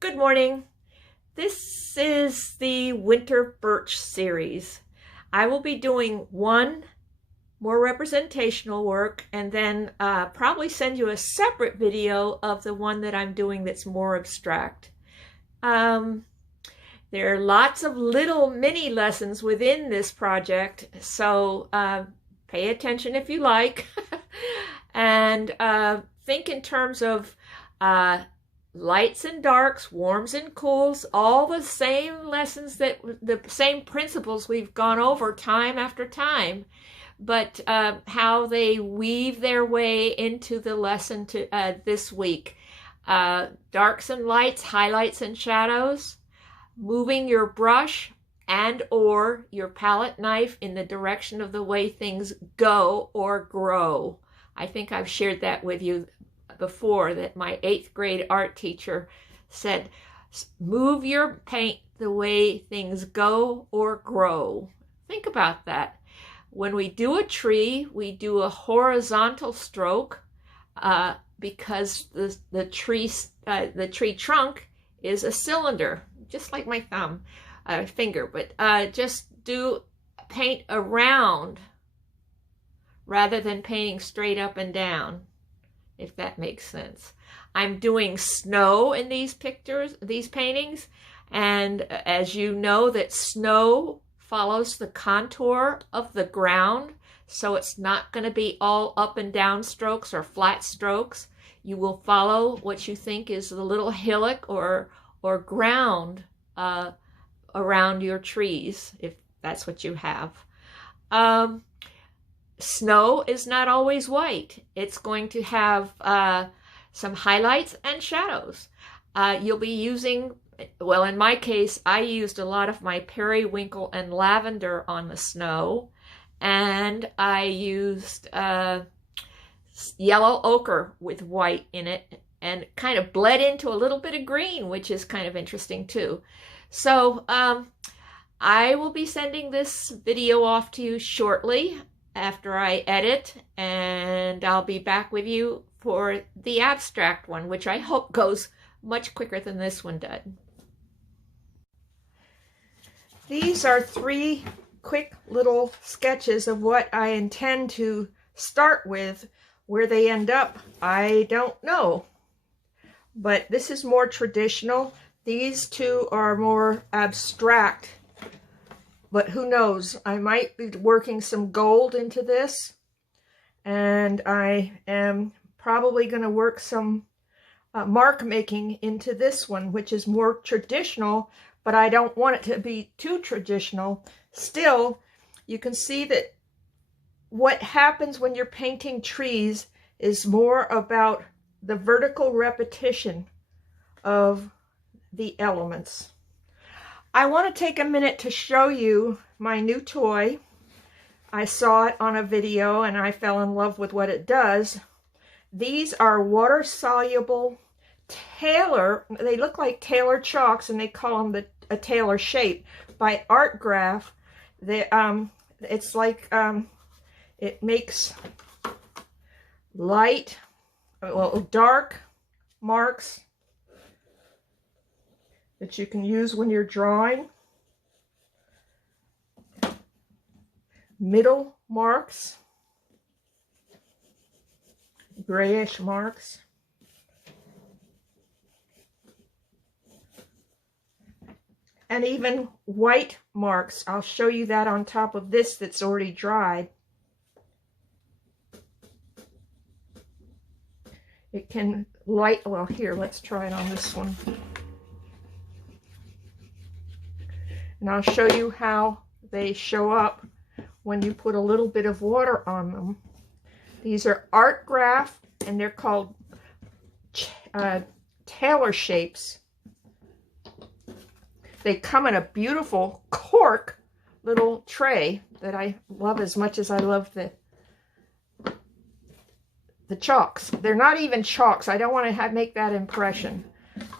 Good morning. This is the Winter Birch series. I will be doing one more representational work and then probably send you a separate video of the one that I'm doing that's more abstract. There are lots of little mini lessons within this project, so pay attention if you like. And think in terms of lights and darks, warms and cools, all the same lessons, that the same principles we've gone over time after time, but how they weave their way into the lesson to this week. Darks and lights, highlights and shadows, moving your brush and or your palette knife in the direction of the way things go or grow. I think I've shared that with you before, that my 8th grade art teacher said, move your paint the way things go or grow. Think about that. When we do a tree, we do a horizontal stroke because the tree trunk is a cylinder, just like my finger, but just do paint around rather than painting straight up and down, if that makes sense. I'm doing snow in these pictures, these paintings, and as you know, that snow follows the contour of the ground, so it's not going to be all up and down strokes or flat strokes. You will follow what you think is the little hillock or ground around your trees, if that's what you have. Snow is not always white. It's going to have some highlights and shadows. You'll be using, well, in my case, I used a lot of my periwinkle and lavender on the snow, and I used yellow ochre with white in it, and kind of bled into a little bit of green, which is kind of interesting too. So I will be sending this video off to you shortly after I edit, and I'll be back with you for the abstract one, which I hope goes much quicker than this one did. These are 3 quick little sketches of what I intend to start with. Where they end up, I don't know. But this is more traditional. These 2 are more abstract. But who knows, I might be working some gold into this, and I am probably going to work some mark making into this one, which is more traditional, but I don't want it to be too traditional. Still, you can see that what happens when you're painting trees is more about the vertical repetition of the elements. I want to take a minute to show you my new toy. I saw it on a video and I fell in love with what it does. These are water-soluble Taylor, they look like Taylor chalks, and they call them a Taylor shape, by Art Graph. They, it's like, it makes light, well, dark marks that you can use when you're drawing, middle marks, grayish marks, and even white marks. I'll show you that on top of this that's already dried. It can light, well, here, let's try it on this one. And I'll show you how they show up when you put a little bit of water on them. These are Art Graph, and they're called Taylor shapes. They come in a beautiful cork little tray that I love as much as I love the chalks. They're not even chalks. I don't want to make that impression.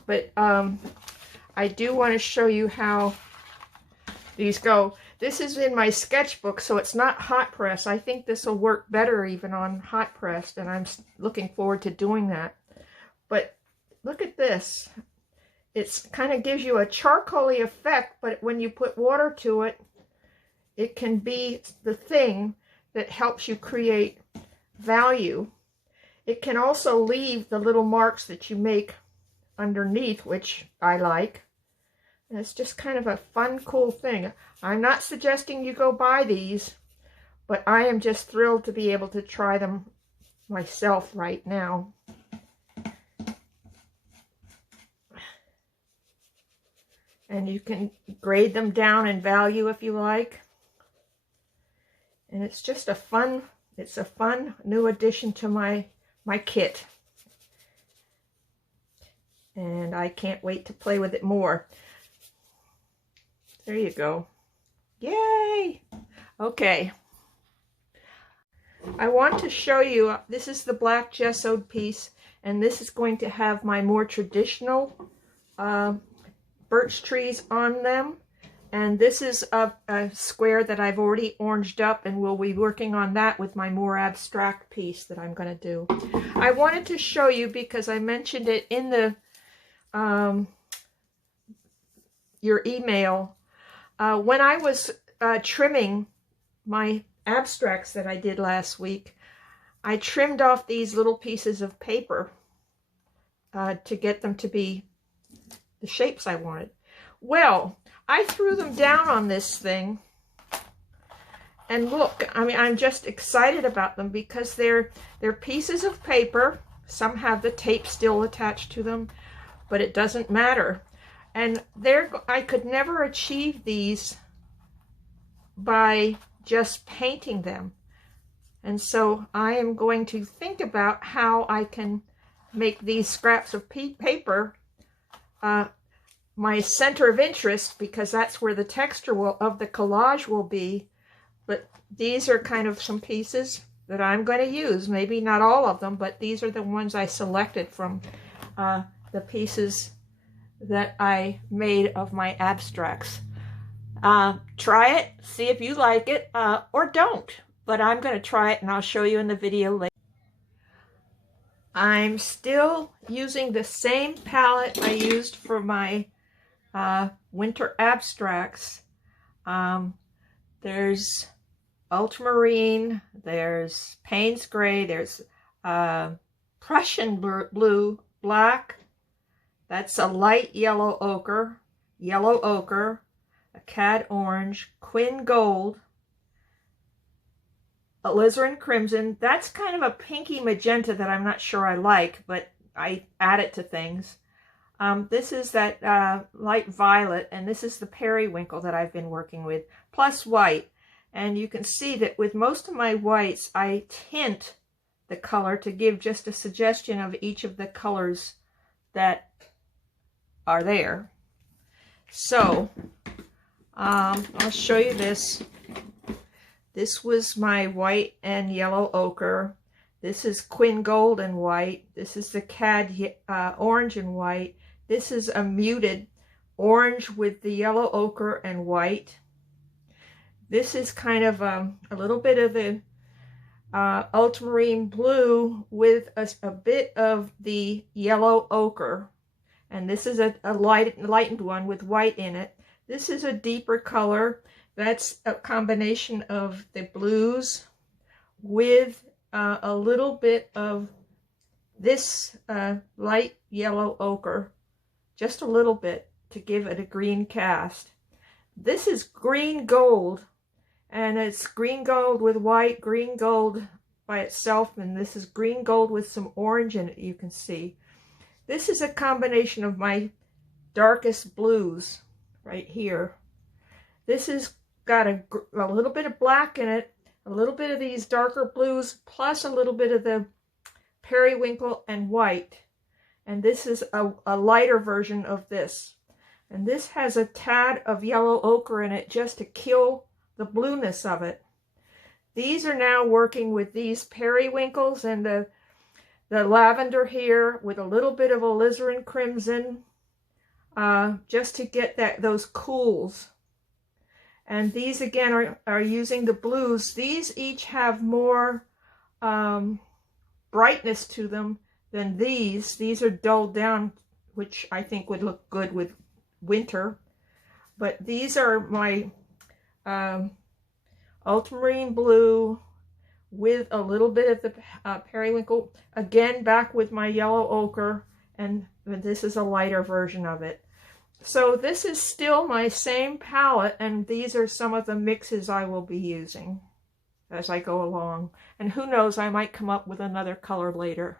But I do want to show you how these go. This is in my sketchbook, so it's not hot press. I think this will work better even on hot pressed, and I'm looking forward to doing that. But look at this. It's kind of gives you a charcoaly effect, but when you put water to it, it can be the thing that helps you create value. It can also leave the little marks that you make underneath, which I like. And it's just kind of a fun, cool thing. I'm not suggesting you go buy these, but I am just thrilled to be able to try them myself right now. And you can grade them down in value if you like. And it's just a fun, it's a fun new addition to my kit. And I can't wait to play with it more. There you go. Yay! Okay. I want to show you, this is the black gessoed piece, and this is going to have my more traditional birch trees on them. And this is a square that I've already oranged up, and we'll be working on that with my more abstract piece that I'm going to do. I wanted to show you because I mentioned it in the your email. When I was trimming my abstracts that I did last week, I trimmed off these little pieces of paper to get them to be the shapes I wanted. Well, I threw them down on this thing, and look, I mean, I'm just excited about them because they're pieces of paper. Some have the tape still attached to them, but it doesn't matter. And I could never achieve these by just painting them. And so I am going to think about how I can make these scraps of paper my center of interest, because that's where the texture of the collage will be. But these are kind of some pieces that I'm going to use. Maybe not all of them, but these are the ones I selected from the pieces that I made of my abstracts. Try it, see if you like it, or don't. But I'm going to try it, and I'll show you in the video later. I'm still using the same palette I used for my winter abstracts. There's ultramarine, there's Payne's gray, there's Prussian blue, black, that's a light yellow ochre, a cad orange, quin gold, alizarin crimson. That's kind of a pinky magenta that I'm not sure I like, but I add it to things. This is that light violet, and this is the periwinkle that I've been working with, plus white. And you can see that with most of my whites, I tint the color to give just a suggestion of each of the colors that are there. So, I'll show you this. This was my white and yellow ochre. This is quin gold and white. This is the cad orange and white. This is a muted orange with the yellow ochre and white. This is kind of a little bit of the ultramarine blue with a bit of the yellow ochre. And this is a lightened one with white in it. This is a deeper color. That's a combination of the blues with a little bit of this light yellow ochre. Just a little bit to give it a green cast. This is green gold, and it's green gold with white, green gold by itself, and this is green gold with some orange in it, you can see. This is a combination of my darkest blues right here. This has got a little bit of black in it, a little bit of these darker blues, plus a little bit of the periwinkle and white. And this is a lighter version of this. And this has a tad of yellow ochre in it just to kill the blueness of it. These are now working with these periwinkles and the lavender here with a little bit of alizarin crimson, just to get those cools. And these again are using the blues. These each have more brightness to them than these. These are dulled down which I think would look good with winter. But these are my ultramarine blue with a little bit of the periwinkle. Again, back with my yellow ochre, and this is a lighter version of it. So this is still my same palette, and these are some of the mixes I will be using as I go along. And who knows, I might come up with another color later.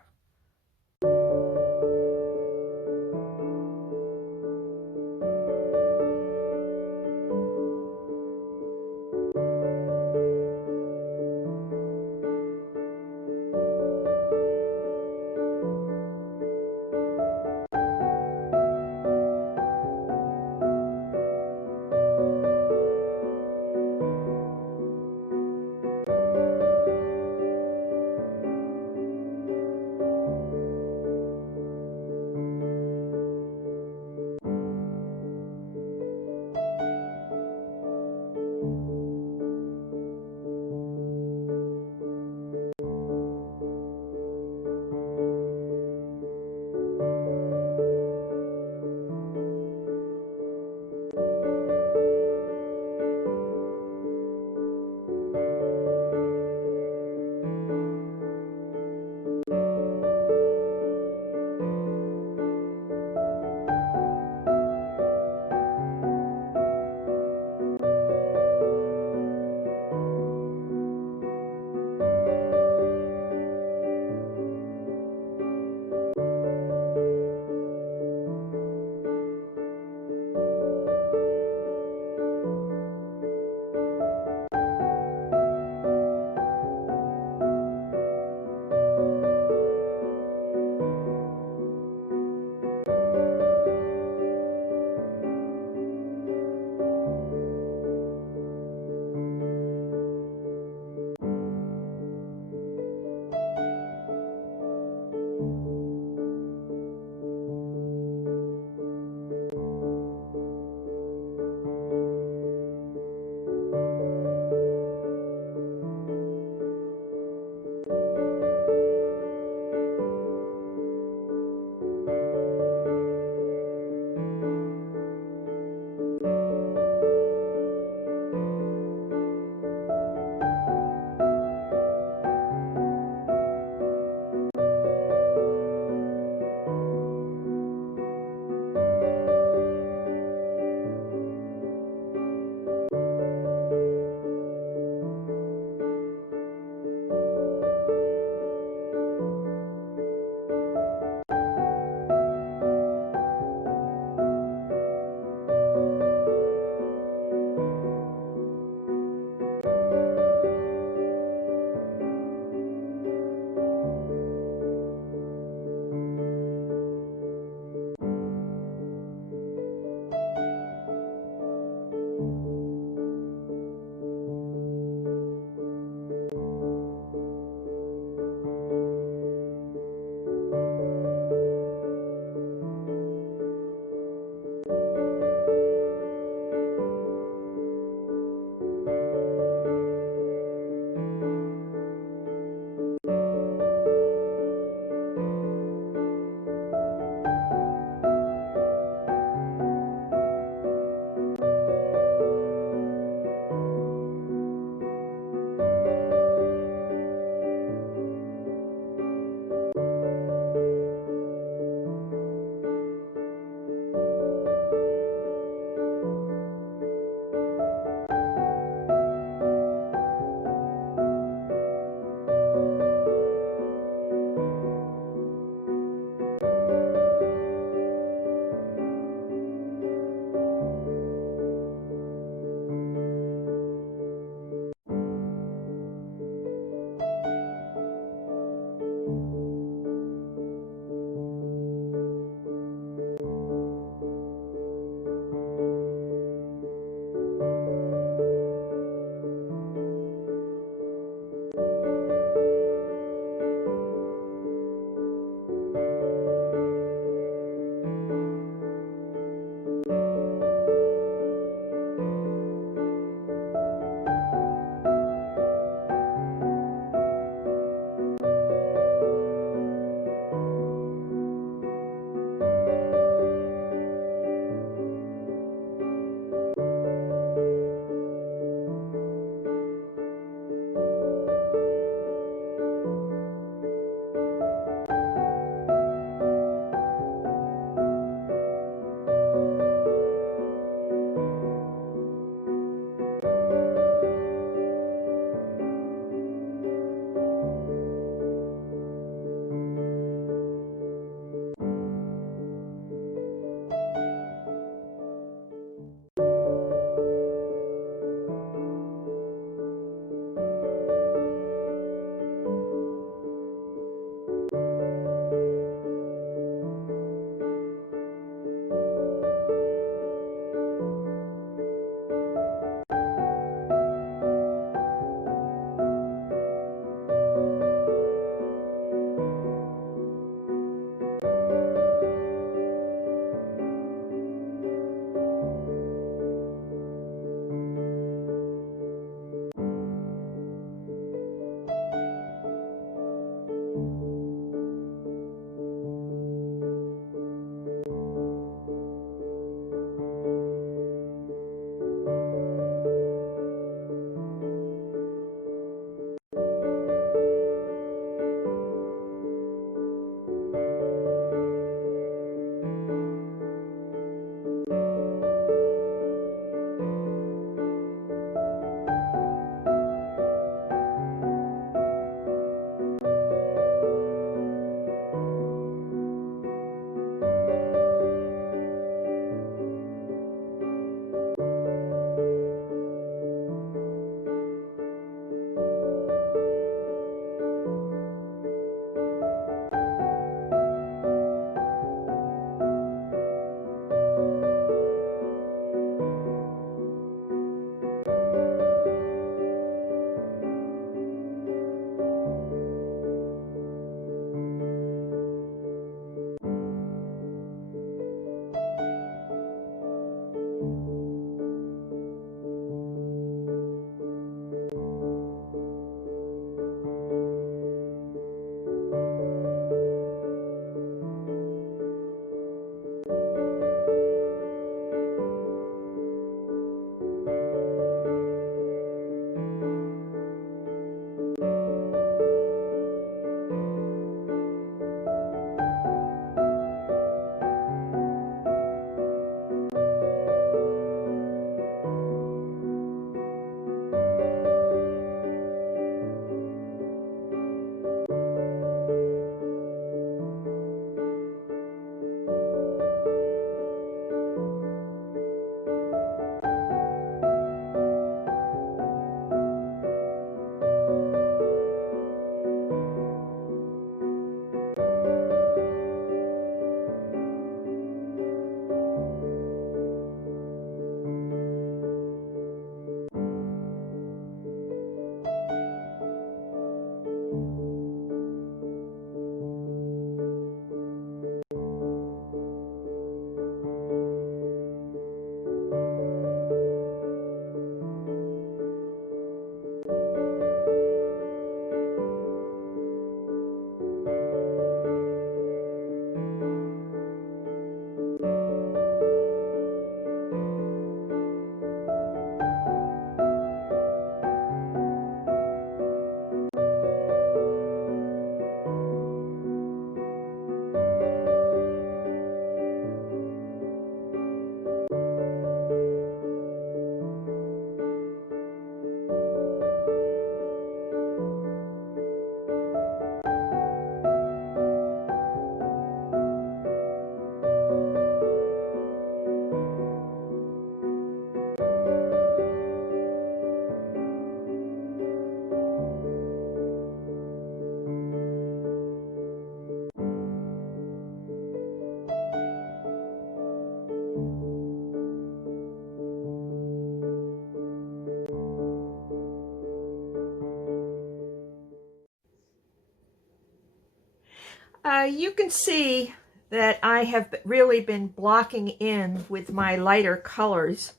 You can see that I have really been blocking in with my lighter colors.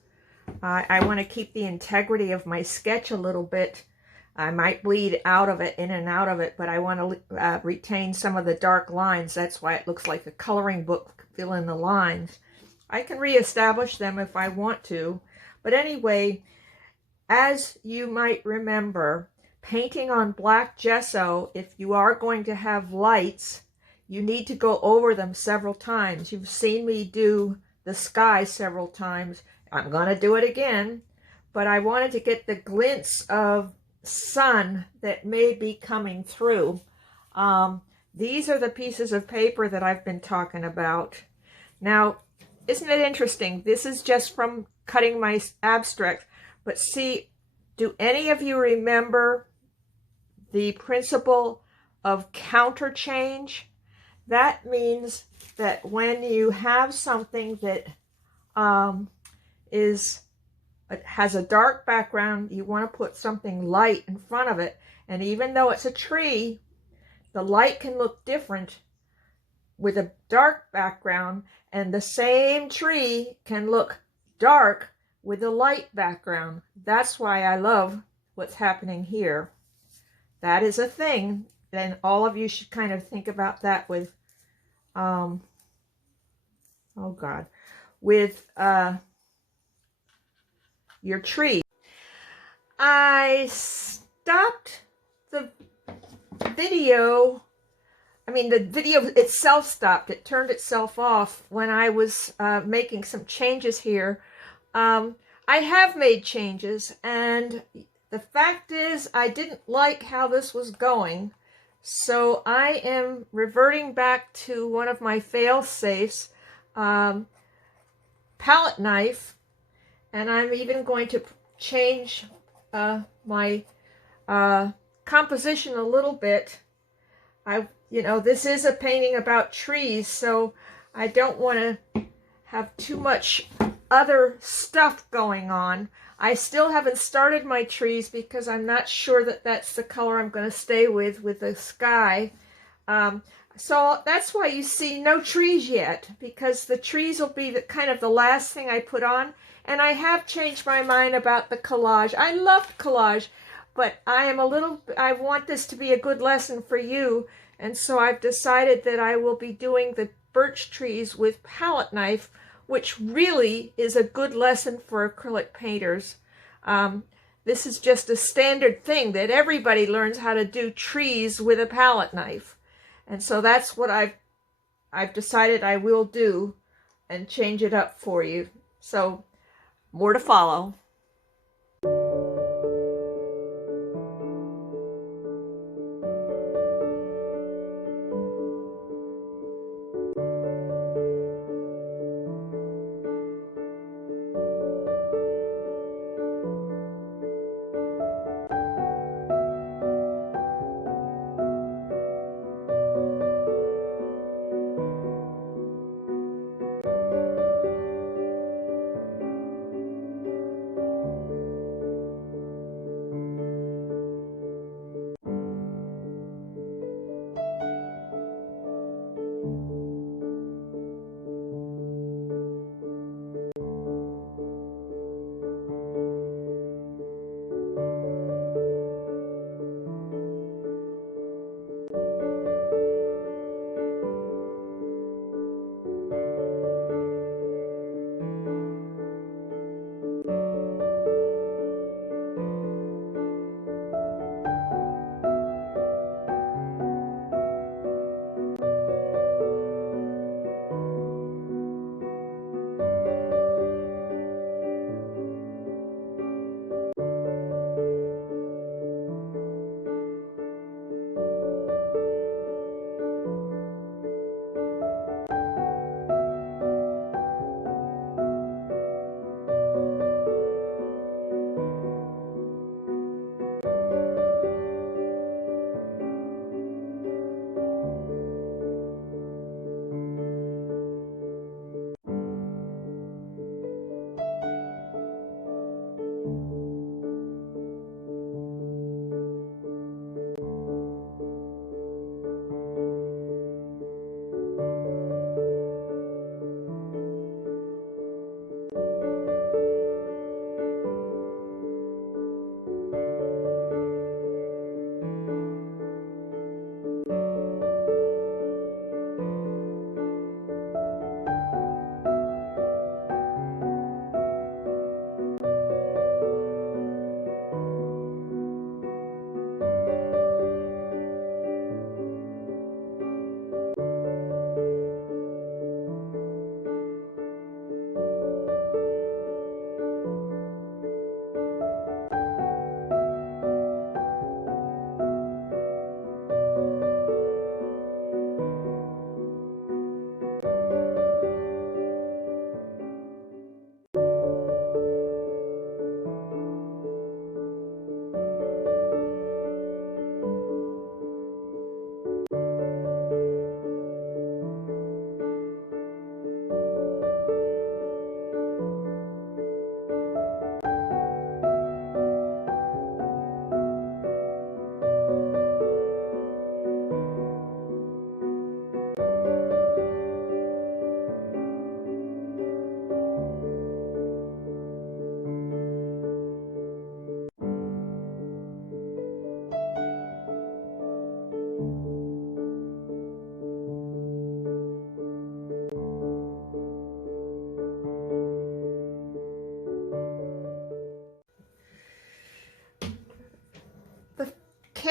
I want to keep the integrity of my sketch a little bit. I might bleed out of it, in and out of it, but I want to retain some of the dark lines. That's why it looks like a coloring book, fill in the lines. I can reestablish them if I want to. But anyway, as you might remember, painting on black gesso, if you are going to have lights, you need to go over them several times. You've seen me do the sky several times. I'm going to do it again, but I wanted to get the glints of sun that may be coming through. These are the pieces of paper that I've been talking about. Now, isn't it interesting? This is just from cutting my abstract, but see, do any of you remember the principle of counter change? That means that when you have something that has a dark background, you want to put something light in front of it. And even though it's a tree, the light can look different with a dark background, and the same tree can look dark with a light background. That's why I love what's happening here. That is a thing. Then all of you should kind of think about that with, with your tree. I stopped the video. The video itself stopped. It turned itself off when I was making some changes here. I have made changes, and the fact is I didn't like how this was going. So I am reverting back to one of my fail-safes, palette knife, and I'm even going to change my composition a little bit. This is a painting about trees, so I don't want to have too much other stuff going on. I still haven't started my trees because I'm not sure that that's the color I'm going to stay with the sky. So that's why you see no trees yet, because the trees will be kind of the last thing I put on. And I have changed my mind about the collage. I loved collage, but I want this to be a good lesson for you. And so I've decided that I will be doing the birch trees with palette knife, which really is a good lesson for acrylic painters. This is just a standard thing that everybody learns how to do trees with a palette knife. And so that's what I've decided I will do and change it up for you. So more to follow.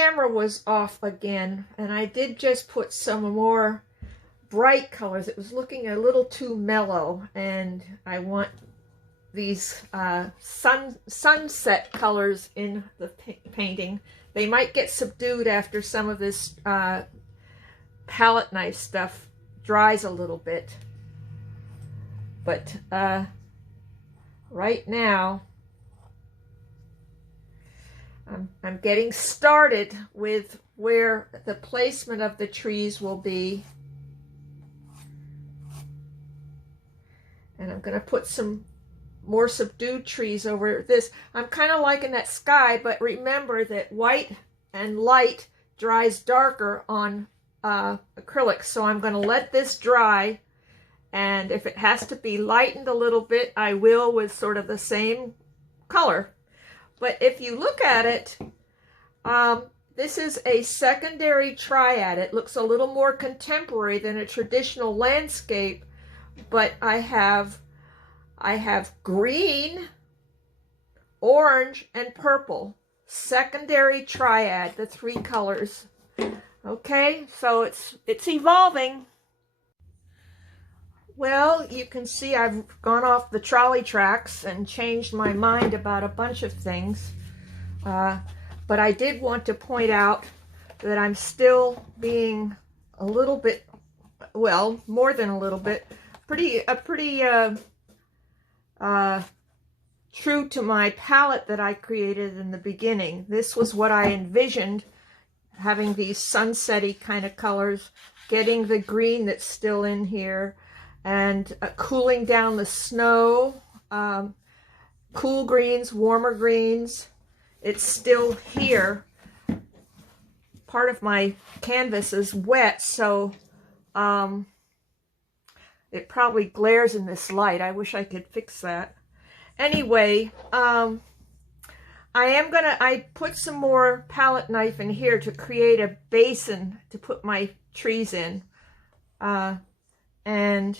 camera was off again, and I did just put some more bright colors. It was looking a little too mellow, and I want these sunset colors in the painting. They might get subdued after some of this palette knife stuff dries a little bit. But right now, I'm getting started with where the placement of the trees will be. And I'm going to put some more subdued trees over this. I'm kind of liking that sky, but remember that white and light dries darker on acrylics. So I'm going to let this dry, and if it has to be lightened a little bit, I will with sort of the same color. But if you look at it, this is a secondary triad. It looks a little more contemporary than a traditional landscape, but I have green, orange, and purple. Secondary triad, the three colors. Okay, so it's evolving. Well, you can see I've gone off the trolley tracks and changed my mind about a bunch of things. But I did want to point out that I'm still being a little bit, well, more than a little bit, pretty true to my palette that I created in the beginning. This was what I envisioned, having these sunsetty kind of colors, getting the green that's still in here, and cooling down the snow, cool greens, warmer greens. It's still here. Part of my canvas is wet, so it probably glares in this light. I wish I could fix that. Anyway, I put some more palette knife in here to create a basin to put my trees in. And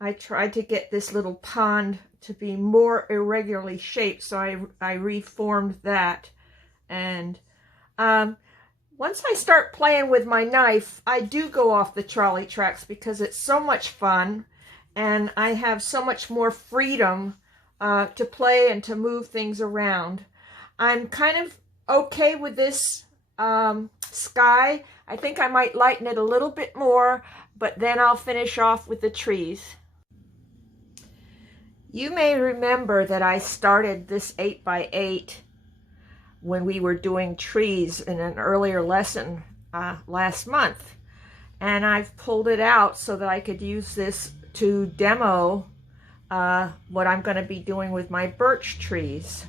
I tried to get this little pond to be more irregularly shaped, so I reformed that. And once I start playing with my knife, I do go off the trolley tracks because it's so much fun, and I have so much more freedom to play and to move things around. I'm kind of okay with this sky. I think I might lighten it a little bit more, but then I'll finish off with the trees. You may remember that I started this 8x8 when we were doing trees in an earlier lesson last month. And I've pulled it out so that I could use this to demo what I'm going to be doing with my birch trees.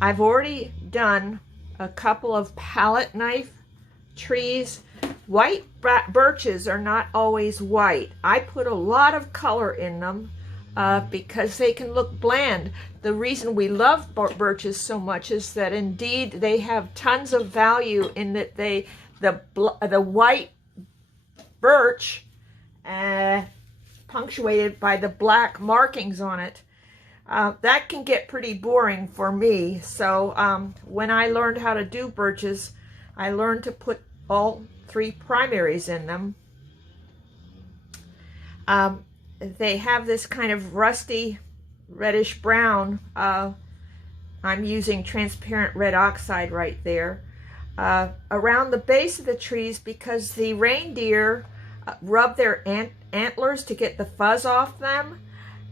I've already done a couple of palette knife trees. White birches are not always white. I put a lot of color in them because they can look bland. The reason we love birches so much is that indeed they have tons of value in that the white birch punctuated by the black markings on it. That can get pretty boring for me. So when I learned how to do birches, I learned to put all three primaries in them. They have this kind of rusty reddish brown. I'm using transparent red oxide right there. Around the base of the trees, because the reindeer rub their antlers to get the fuzz off them,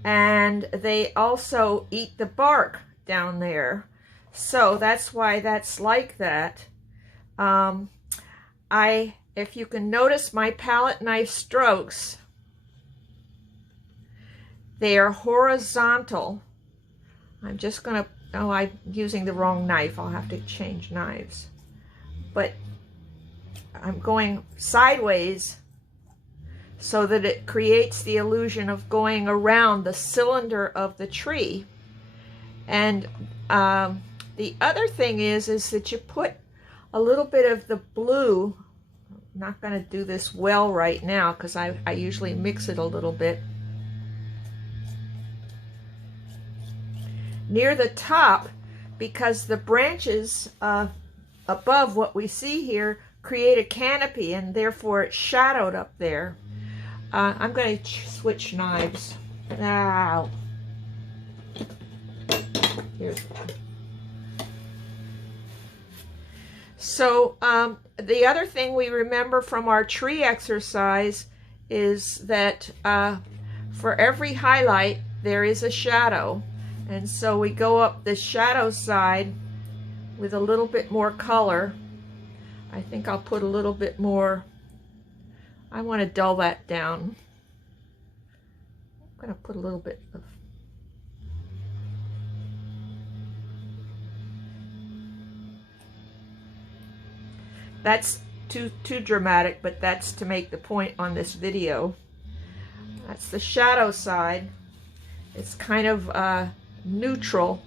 and they also eat the bark down there. So that's why that's like that. If you can notice my palette knife strokes, they are horizontal. I'm just gonna, oh, I'm using the wrong knife. I'll have to change knives. But I'm going sideways so that it creates the illusion of going around the cylinder of the tree. And the other thing is that you put a little bit of the blue. I'm not going to do this well right now because I usually mix it a little bit. Near the top, because the branches of above what we see here create a canopy, and therefore it's shadowed up there. I'm going to switch knives. Now, here's one. So the other thing we remember from our tree exercise is that for every highlight there is a shadow, and so we go up the shadow side with a little bit more color. I think I'll put a little bit more. I want to dull that down. I'm going to put a little bit of. That's too dramatic, but that's to make the point on this video. That's the shadow side. It's kind of neutral,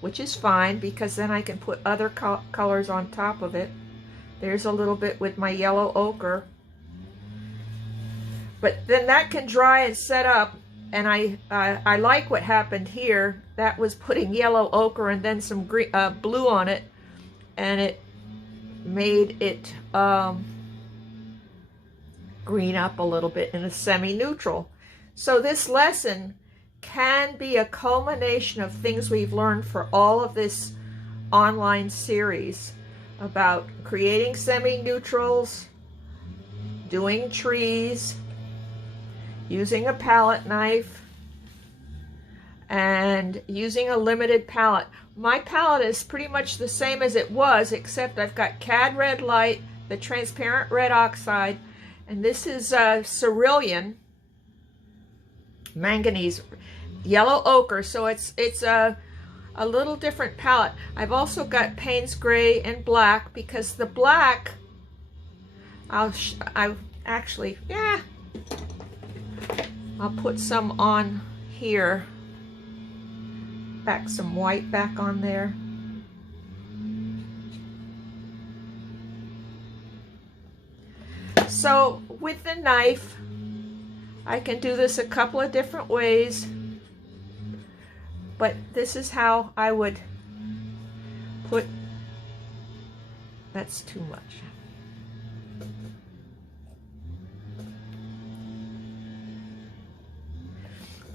which is fine because then I can put other colors on top of it. There's a little bit with my yellow ochre. But then that can dry and set up, and I like what happened here. That was putting yellow ochre and then some green, blue on it, and it made it green up a little bit in a semi-neutral. So this lesson can be a culmination of things we've learned for all of this online series about creating semi-neutrals, doing trees, using a palette knife, and using a limited palette. My palette is pretty much the same as it was, except I've got cad red light, the transparent red oxide, and this is cerulean, manganese, yellow ochre, so it's a little different palette. I've also got Payne's gray and black, because the black, I'll put some on here. Back some white back on there. So with the knife, I can do this a couple of different ways, but this is how I would put. That's too much.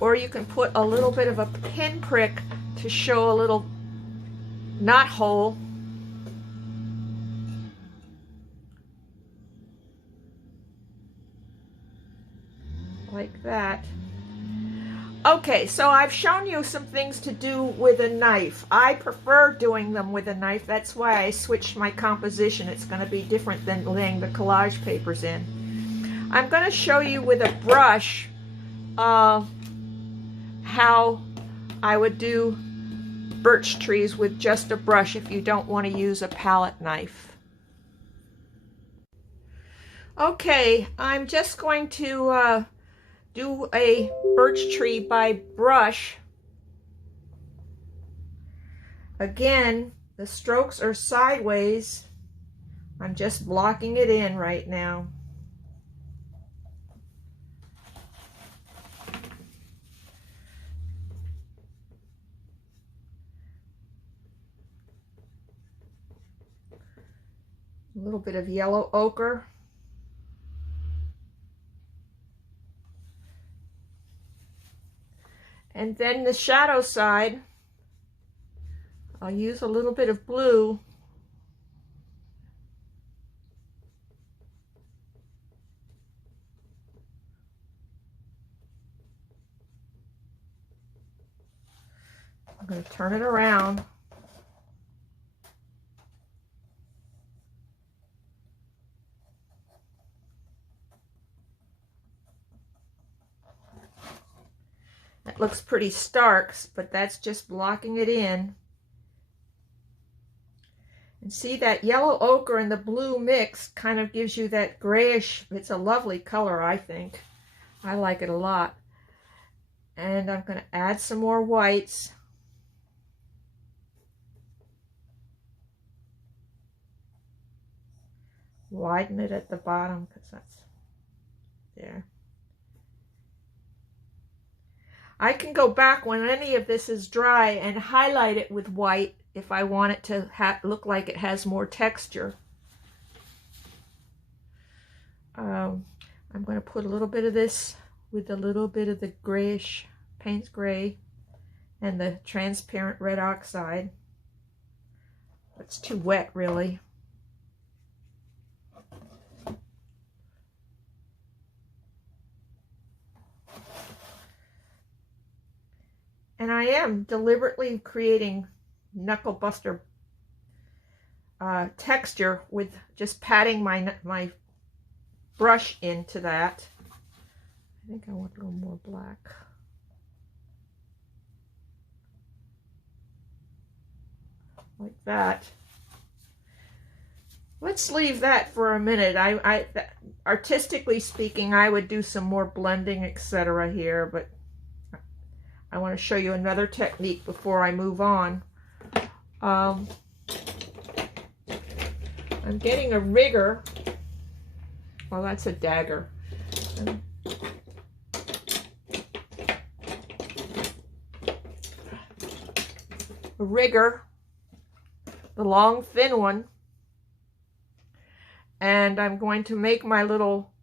Or you can put a little bit of a pinprick to show a little knot hole. Like that. Okay, so I've shown you some things to do with a knife. I prefer doing them with a knife. That's why I switched my composition. It's going to be different than laying the collage papers in. I'm going to show you with a brush how I would do birch trees with just a brush if you don't want to use a palette knife. Okay, I'm just going to do a birch tree by brush. Again, the strokes are sideways. I'm just blocking it in right now. A little bit of yellow ochre. And then the shadow side, I'll use a little bit of blue. I'm going to turn it around. That looks pretty stark, but that's just blocking it in. And see, that yellow ochre and the blue mix kind of gives you that grayish, it's a lovely color, I think. I like it a lot. And I'm going to add some more whites. Widen it at the bottom because that's there. I can go back when any of this is dry and highlight it with white if I want it to look like it has more texture. I'm going to put a little bit of this with a little bit of the grayish Payne's Gray and the transparent red oxide. It's too wet, really. And I am deliberately creating knuckle buster texture with just patting my brush into that. I think I want a little more black. Like that. Let's leave that for a minute. Artistically speaking, I would do some more blending, etc. here, but I want to show you another technique before I move on. I'm getting a rigger. Well, that's a dagger. A rigger, the long thin one, and I'm going to make my little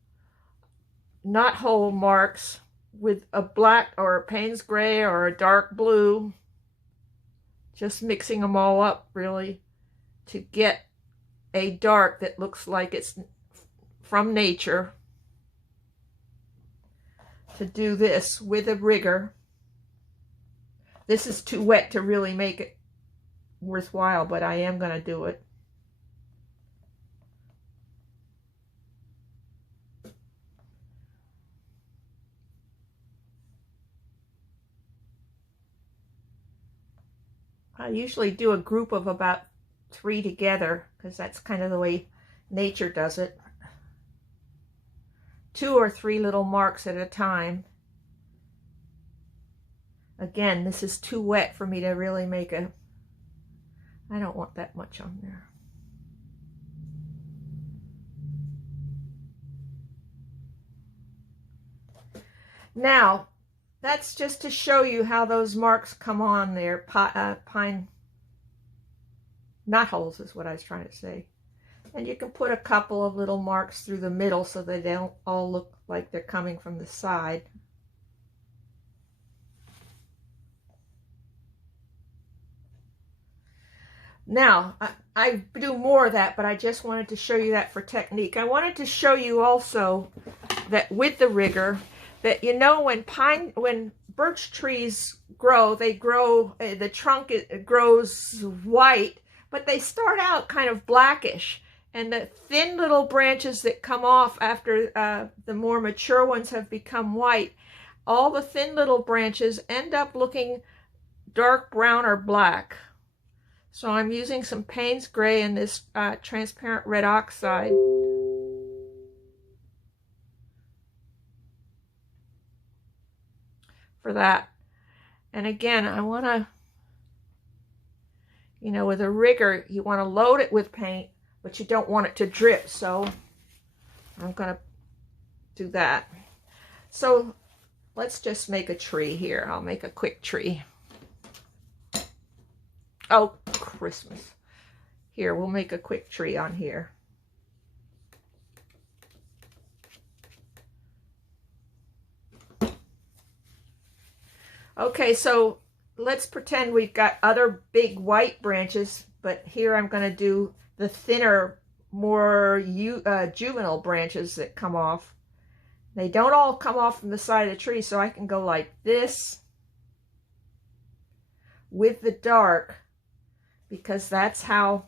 knot hole marks with a black or a Payne's Gray or a dark blue, just mixing them all up really to get a dark that looks like it's from nature. To do this with a rigger. This is too wet to really make it worthwhile, but I am going to do it. I usually do a group of about 3 together because that's kind of the way nature does it. 2 or 3 little marks at a time. Again, this is too wet for me to really make a... I don't want that much on there. Now, that's just to show you how those marks come on there. Pine knot holes is what I was trying to say. And you can put a couple of little marks through the middle so they don't all look like they're coming from the side. Now, I do more of that, but I just wanted to show you that for technique. I wanted to show you also that with the rigger, that you know when birch trees grow, they grow, the trunk grows white, but they start out kind of blackish. And the thin little branches that come off after the more mature ones have become white, all the thin little branches end up looking dark brown or black. So I'm using some Payne's Gray and this transparent red oxide. For that. And again, I want to, you know, with a rigger, you want to load it with paint, but you don't want it to drip. So I'm going to do that. So let's just make a tree here. I'll make a quick tree. Oh, Christmas. Here, we'll make a quick tree on here. Okay, so let's pretend we've got other big white branches, but here I'm going to do the thinner, more juvenile branches that come off. They don't all come off from the side of the tree, so I can go like this with the dark, because that's how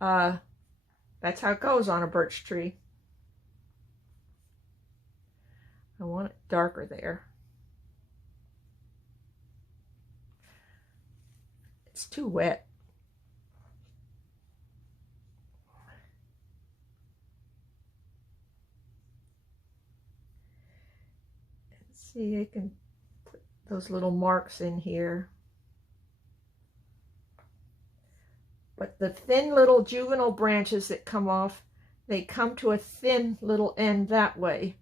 it goes on a birch tree. I want it darker there. It's too wet. Let's see, I can put those little marks in here. But the thin little juvenile branches that come off, they come to a thin little end that way.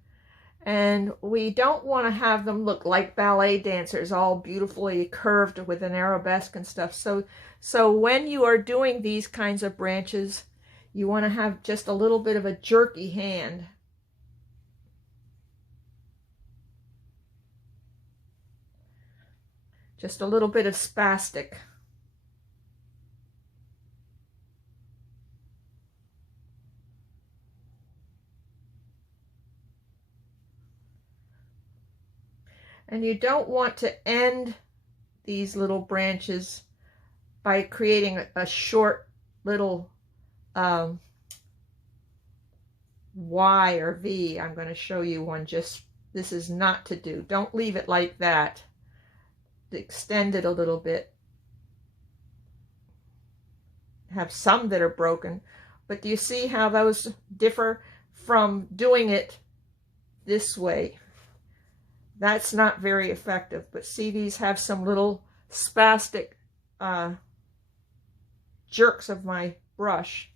And we don't want to have them look like ballet dancers, all beautifully curved with an arabesque and stuff. So when you are doing these kinds of branches, you want to have just a little bit of a jerky hand. Just a little bit of spastic. And you don't want to end these little branches by creating a short little Y or V. I'm going to show you one. Just, this is not to do. Don't leave it like that. Extend it a little bit. Have some that are broken, but do you see how those differ from doing it this way? That's not very effective, but see, these have some little spastic jerks of my brush.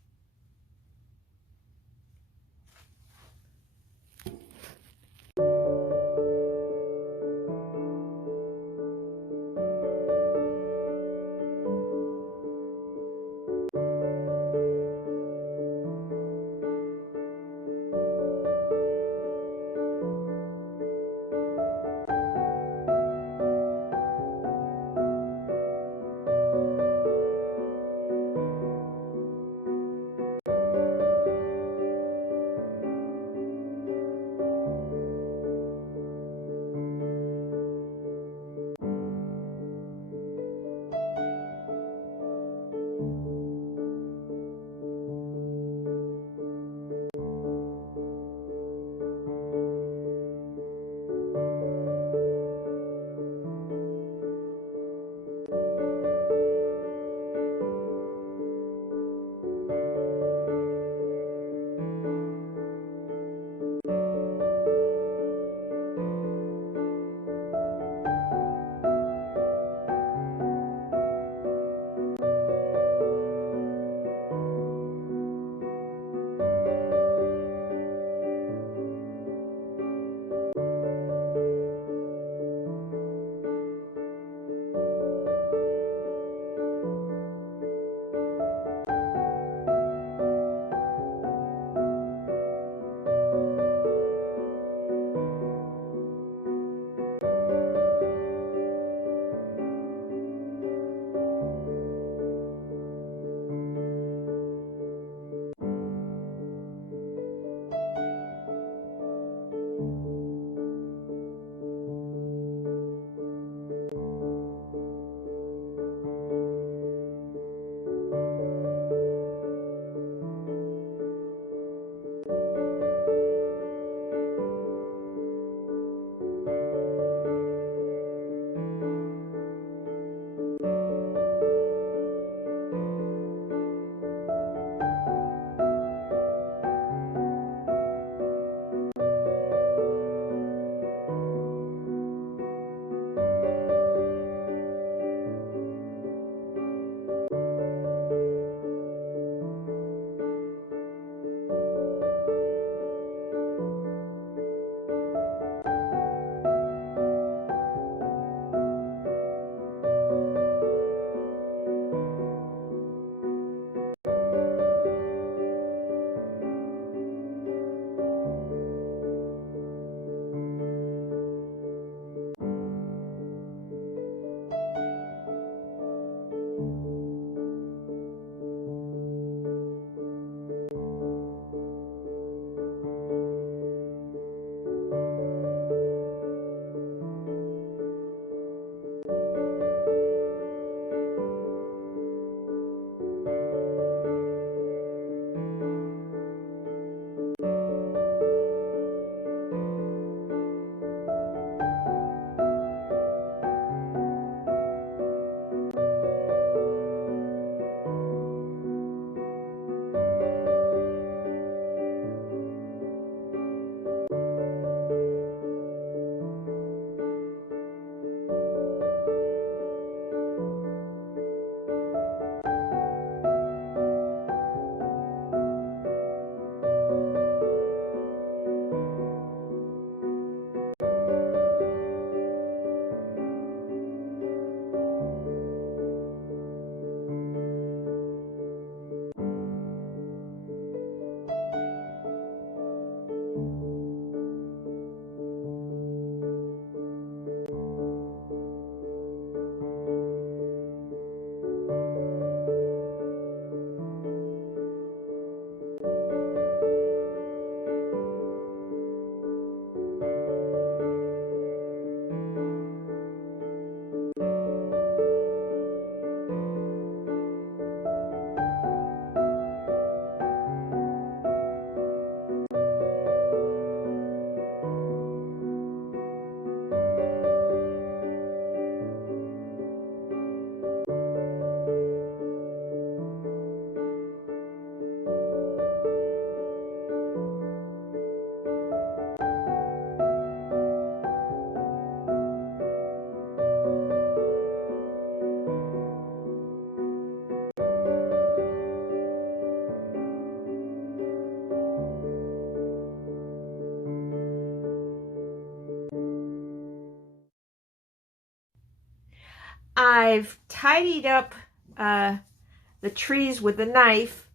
I've tidied up the trees with the knife,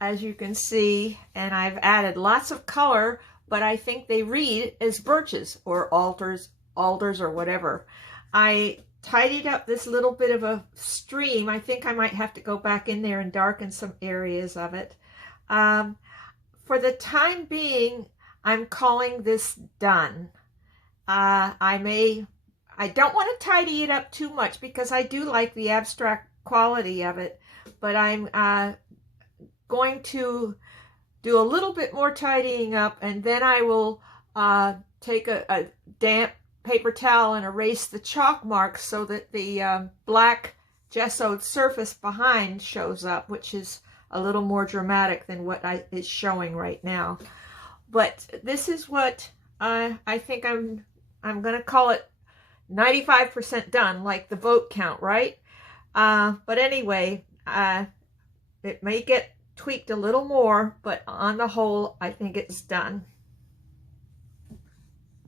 as you can see, and I've added lots of color, but I think they read as birches or alders or whatever. I tidied up this little bit of a stream. I think I might have to go back in there and darken some areas of it. For the time being, I'm calling this done. I don't want to tidy it up too much because I do like the abstract quality of it, but I'm going to do a little bit more tidying up, and then I will take a damp paper towel and erase the chalk marks so that the black gessoed surface behind shows up, which is a little more dramatic than what is showing right now. But this is what I think I'm going to call it 95% done, like the vote count, right? But anyway, it may get tweaked a little more, but on the whole, I think it's done.